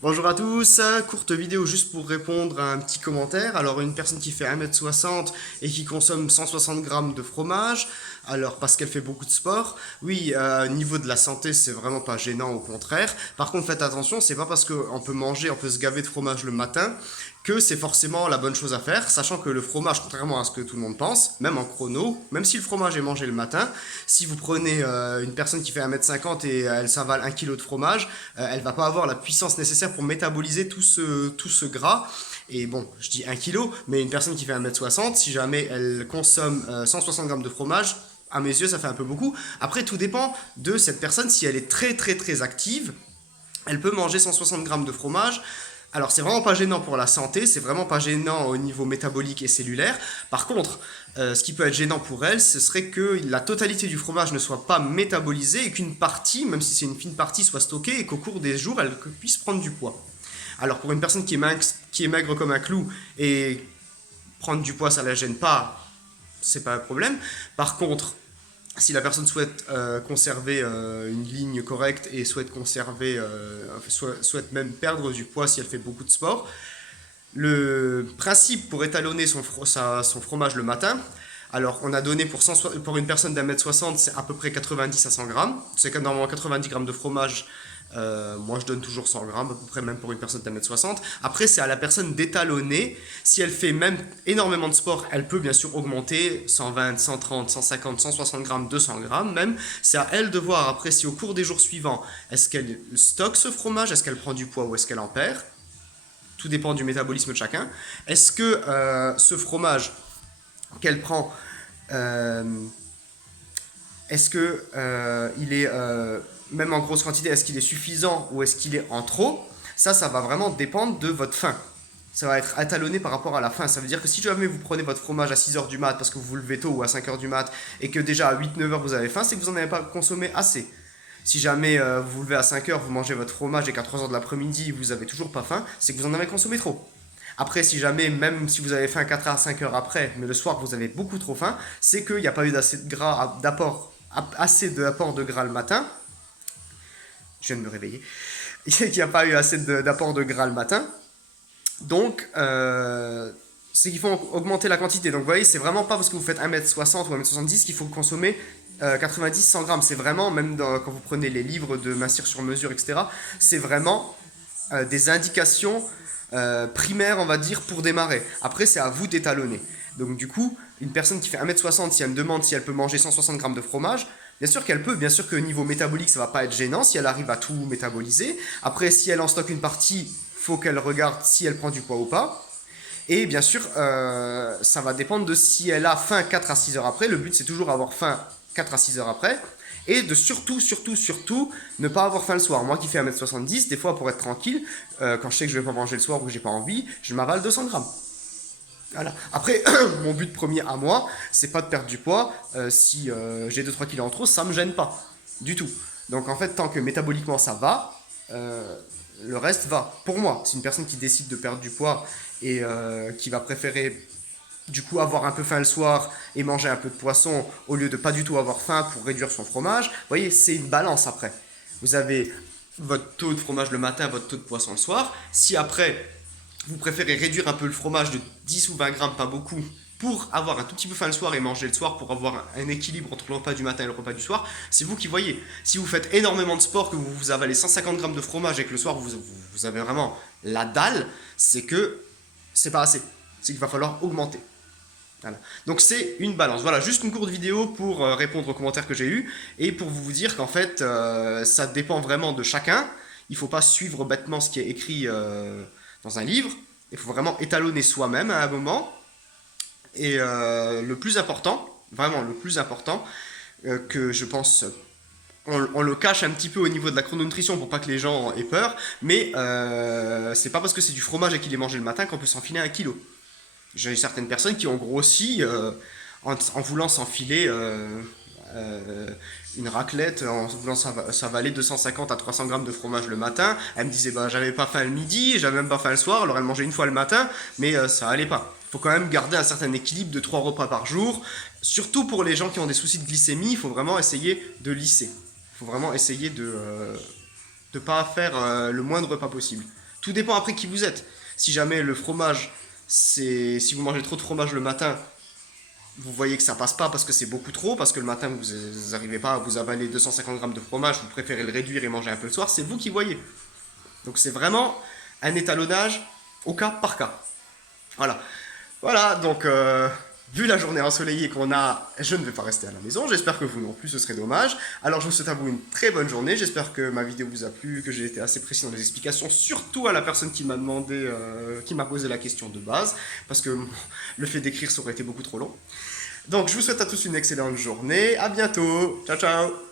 Bonjour à tous, courte vidéo juste pour répondre à un petit commentaire. Alors une personne qui fait 1,60 m et qui consomme 160 grammes de fromage, alors parce qu'elle fait beaucoup de sport, oui, au niveau de la santé c'est vraiment pas gênant, au contraire. Par contre faites attention, c'est pas parce qu'on peut manger, on peut se gaver de fromage le matin que c'est forcément la bonne chose à faire, sachant que le fromage, contrairement à ce que tout le monde pense, même en chrono, même si le fromage est mangé le matin, si vous prenez une personne qui fait 1,50 m et elle s'avale 1 kg de fromage, elle va pas avoir la puissance nécessaire pour métaboliser tout ce gras. Et bon, je dis 1 kg, mais une personne qui fait 1,60 m, si jamais elle consomme 160 grammes de fromage, à mes yeux, ça fait un peu beaucoup. Après, tout dépend de cette personne. Si elle est très très très active, elle peut manger 160 grammes de fromage. Alors, c'est vraiment pas gênant pour la santé, c'est vraiment pas gênant au niveau métabolique et cellulaire. Par contre, ce qui peut être gênant pour elle, ce serait que la totalité du fromage ne soit pas métabolisée et qu'une partie, même si c'est une fine partie, soit stockée et qu'au cours des jours, elle puisse prendre du poids. Alors, pour une personne qui est maigre comme un clou et prendre du poids, ça la gêne pas, c'est pas un problème. Par contre, si la personne souhaite conserver une ligne correcte et souhaite conserver, souhaite même perdre du poids si elle fait beaucoup de sport, le principe pour étalonner son fromage le matin, alors on a donné pour une personne d'1,60 m, c'est à peu près 90 à 100 grammes. C'est normalement 90 grammes de fromage. Moi je donne toujours 100 grammes, à peu près, même pour une personne d'1,60 m. Après, c'est à la personne d'étalonner. Si elle fait même énormément de sport, elle peut bien sûr augmenter 120, 130, 150, 160 grammes, 200 grammes même. C'est à elle de voir après si au cours des jours suivants, est-ce qu'elle stocke ce fromage, est-ce qu'elle prend du poids ou est-ce qu'elle en perd. Tout dépend du métabolisme de chacun. Est-ce que ce fromage qu'elle prend, euh, est-ce que il est même en grosse quantité, est-ce qu'il est suffisant ou est-ce qu'il est en trop? Ça va vraiment dépendre de votre faim. Ça va être étalonné par rapport à la faim. Ça veut dire que si jamais vous prenez votre fromage à 6 h du mat parce que vous vous levez tôt ou à 5 h du mat et que déjà à 8 9 h vous avez faim, c'est que vous n'en avez pas consommé assez. Si jamais vous vous levez à 5 h, vous mangez votre fromage et qu'à 3 h de l'après-midi vous avez toujours pas faim, c'est que vous en avez consommé trop. Après, si jamais, même si vous avez faim 4 à 5 heures après, mais le soir vous avez beaucoup trop faim, c'est qu'il n'y a pas eu assez de gras, assez d'apport de gras le matin. Je viens de me réveiller. Il n'y a pas eu assez d'apport de gras le matin. Donc, c'est qu'il faut augmenter la quantité. Donc, vous voyez, c'est vraiment pas parce que vous faites 1,60 m ou 1,70 m qu'il faut consommer 90-100 grammes. C'est vraiment, même quand vous prenez les livres de mincir sur mesure, etc., c'est vraiment des indications primaires, on va dire, pour démarrer. Après, c'est à vous d'étalonner. Donc, du coup, une personne qui fait 1,60 m, si elle me demande si elle peut manger 160 grammes de fromage, bien sûr qu'elle peut, bien sûr qu'au niveau métabolique, ça va pas être gênant si elle arrive à tout métaboliser. Après, si elle en stocke une partie, faut qu'elle regarde si elle prend du poids ou pas. Et bien sûr, ça va dépendre de si elle a faim 4 à 6 heures après. Le but, c'est toujours avoir faim 4 à 6 heures après. Et de surtout, ne pas avoir faim le soir. Moi qui fais 1,70 m, des fois, pour être tranquille, quand je sais que je vais pas manger le soir ou que j'ai pas envie, je m'avale 200 grammes. Voilà. Après, mon but premier à moi, c'est pas de perdre du poids. Si j'ai 2-3 kilos en trop, ça me gêne pas. Du tout. Donc en fait, tant que métaboliquement ça va, le reste va. Pour moi, c'est une personne qui décide de perdre du poids et qui va préférer du coup avoir un peu faim le soir et manger un peu de poisson au lieu de pas du tout avoir faim pour réduire son fromage. Vous voyez, c'est une balance après. Vous avez votre taux de fromage le matin, votre taux de poisson le soir. Si après vous préférez réduire un peu le fromage de 10 ou 20 grammes, pas beaucoup, pour avoir un tout petit peu faim le soir et manger le soir, pour avoir un équilibre entre le repas du matin et le repas du soir, c'est vous qui voyez. Si vous faites énormément de sport, que vous avalez 150 grammes de fromage et que le soir vous avez vraiment la dalle, c'est que c'est pas assez. C'est qu'il va falloir augmenter. Voilà. Donc c'est une balance. Voilà, juste une courte vidéo pour répondre aux commentaires que j'ai eus et pour vous dire qu'en fait, ça dépend vraiment de chacun. Il ne faut pas suivre bêtement ce qui est écrit dans un livre. Il faut vraiment étalonner soi-même à un moment. Et le plus important, vraiment le plus important, que je pense on le cache un petit peu au niveau de la chrononutrition pour pas que les gens aient peur, mais c'est pas parce que c'est du fromage et qu'il est mangé le matin qu'on peut s'enfiler 1 kilo. J'ai certaines personnes qui ont grossi en voulant s'enfiler une raclette, en voulant s'avaler 250 à 300 grammes de fromage le matin. Elle me disait, bah, j'avais pas faim le midi, j'avais même pas faim le soir, alors elle mangeait une fois le matin, mais ça allait pas. Il faut quand même garder un certain équilibre de 3 repas par jour. Surtout pour les gens qui ont des soucis de glycémie, il faut vraiment essayer de lisser. Il faut vraiment essayer de ne pas faire le moindre repas possible. Tout dépend après qui vous êtes. Si jamais le fromage, si vous mangez trop de fromage le matin, vous voyez que ça passe pas parce que c'est beaucoup trop, parce que le matin vous n'arrivez pas à vous avaler 250 grammes de fromage, vous préférez le réduire et manger un peu le soir, c'est vous qui voyez. Donc c'est vraiment un étalonnage au cas par cas. Voilà. Voilà, donc vu la journée ensoleillée qu'on a, je ne vais pas rester à la maison. J'espère que vous non plus, ce serait dommage. Alors je vous souhaite à vous une très bonne journée. J'espère que ma vidéo vous a plu, que j'ai été assez précis dans les explications, surtout à la personne qui m'a demandé, qui m'a posé la question de base, parce que le fait d'écrire ça aurait été beaucoup trop long. Donc je vous souhaite à tous une excellente journée. À bientôt. Ciao ciao.